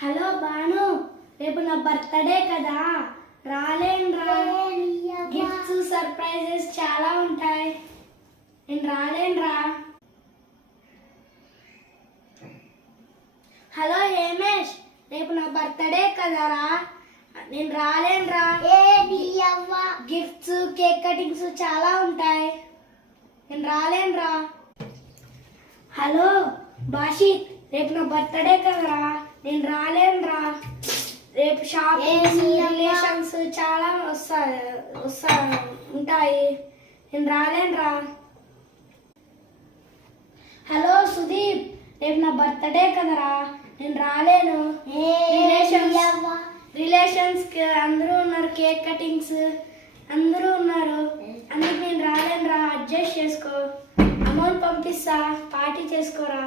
Hello Banu, రేపు నా birthday కదా, రాలేనురా. గిఫ్ట్స్ సర్ప్రైజెస్ చాలా ఉంటాయి, నేను రాలేనురా. హలో హేమేష్, రేపు నా బర్త్డే కదరా, నేను రాలేనురా. గిఫ్ట్స్ కేక్ కటింగ్స్ చాలా ఉంటాయి, నేను రాలేనురా. హలో బాషిత్, రేపు నా బర్త్డే కదరా, నేను రాలేనురా. రేపు షాపింగ్ రిలేషన్స్ చాలా ఉంటాయి, నేను రాలేనురా. హలో సుదీప్, రేపు నా బర్త్డే కదరా, నేను రాలేను. రిలేషన్స్ అందరూ ఉన్నారు, కేక్ కటింగ్స్ అందరూ ఉన్నారు, అందుకు నేను రాలేనురా. అడ్జస్ట్ చేసుకో, అమౌంట్ పంపిస్తా, పార్టీ చేసుకోరా.